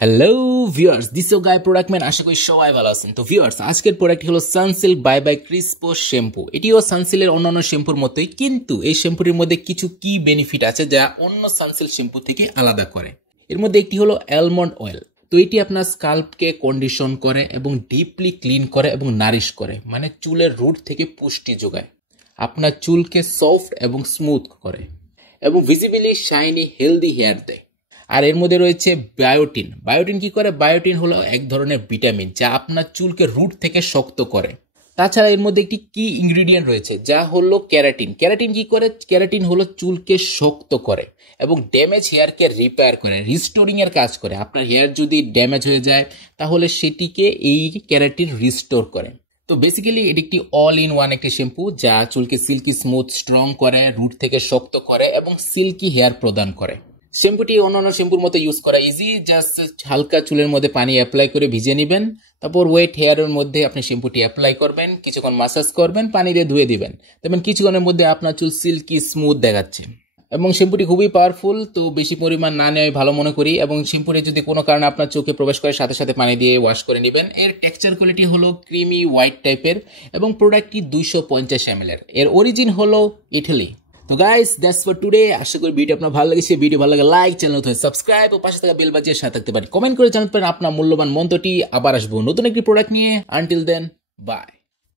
Hello viewers, this is guy product man. আশা করি সবাই ভালো আছেন। তো ভিউয়ার্স, আজকের প্রোডাক্ট হলো সানসিল্ক বাই বাই ক্রিসপো শ্যাম্পু। এটিও সানসিল্কের অন্যান্য শ্যাম্পুর মতোই, কিন্তু এই শ্যাম্পুটির মধ্যে কিছু কি বেনিফিট আছে যা অন্য সানসিল্ক শ্যাম্পু থেকে আলাদা করে। এর মধ্যে একটি হলো অ্যালমন্ড অয়েল। তো এটি আপনার স্কাল্পকে কন্ডিশন করে এবং ডিপলি ক্লিন করে এবং নারিশ করে, মানে চুলের রুট থেকে পুষ্টি যোগায়, আপনার চুলকে সফট এবং স্মুথ করে এবং ভিজিবলি শাইনি হেলদি হেয়ার দেয়। আর এর মধ্যে রয়েছে বায়োটিন। বায়োটিন কি করে? বায়োটিন হলো এক ধরনের ভিটামিন যা আপনার চুলকে রুট থেকে শক্ত করে। তাছাড়া এর মধ্যে একটি কি ইনগ্রিডিয়েন্ট রয়েছে যা হলো ক্যারাটিন। ক্যারাটিন কি করে? ক্যারাটিন হলো চুলকে শক্ত করে এবং ড্যামেজ হেয়ারকে রিপেয়ার করে, রিস্টোরিং এর কাজ করে। আপনার হেয়ার যদি ড্যামেজ হয়ে যায় তাহলে সেটিকে এই ক্যারাটিন রিস্টোর করে। তো বেসিক্যালি এটি একটি অল ইন ওয়ান একটি শ্যাম্পু যা চুলকে সিল্কি স্মুথ স্ট্রং করে, রুট থেকে শক্ত করে এবং সিল্কি হেয়ার প্রদান করে। শ্যাম্পুটি অন্যান্য শ্যাম্পুর মতো ইউজ করা ইজি। জাস্ট হালকা চুলের মধ্যে পানি অ্যাপ্লাই করে ভিজে নেবেন, তারপর ওয়েট হেয়ারের মধ্যে আপনি শ্যাম্পুটি অ্যাপ্লাই করবেন, কিছুক্ষণ মাসাজ করবেন, পানি দিয়ে ধুয়ে দিবেন। দেখবেন কিছুক্ষণের মধ্যে আপনার চুল সিল্কি স্মুথ দেখাচ্ছে। এবং শ্যাম্পুটি খুবই পাওয়ারফুল, তো বেশি পরিমাণ না নেওয়াই ভালো মনে করি। এবং শ্যাম্পুটি যদি কোনো কারণে আপনার চোখে প্রবেশ করে সাথে সাথে পানি দিয়ে ওয়াশ করে নেবেন। এর টেক্সচার কোয়ালিটি হলো ক্রিমি হোয়াইট টাইপের এবং প্রোডাক্টটি 250 ml এর অরিজিন হলো ইটালি। তো গাইস, দ্যাটস ফর টুডে। আশা করি ভিডিও আপনার ভালো লেগেছে। ভিডিও ভালো লাগে লাইক, চ্যানেল সাবস্ক্রাইব ও পাশে থাকা বেল বাজিয়ে সাথে থাকতে পারেন। কমেন্ট করে জানাতে পারেন আপনার মূল্যবান মন্তব্যটি। আবার আসবো নতুন একটি প্রোডাক্ট নিয়ে। Until then, by.